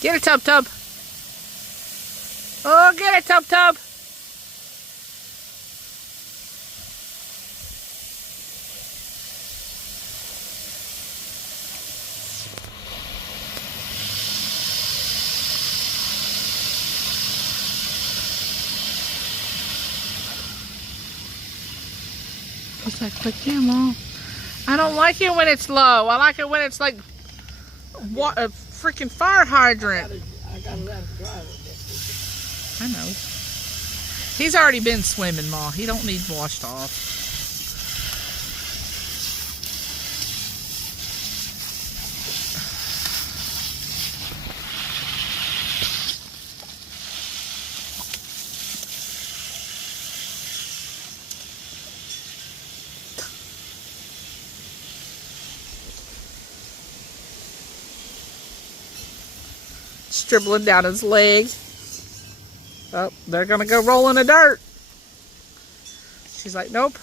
Get it, Tub Tub. Oh, get it, Tub Tub. He's like, but yeah, Mom, I don't like it when it's low. I like it when it's like what a freaking fire hydrant. I gotta let him drive it. I know. He's already been swimming, Ma. He don't need washed off. Dribbling down his leg. Oh, they're gonna go roll in the dirt. She's like, nope.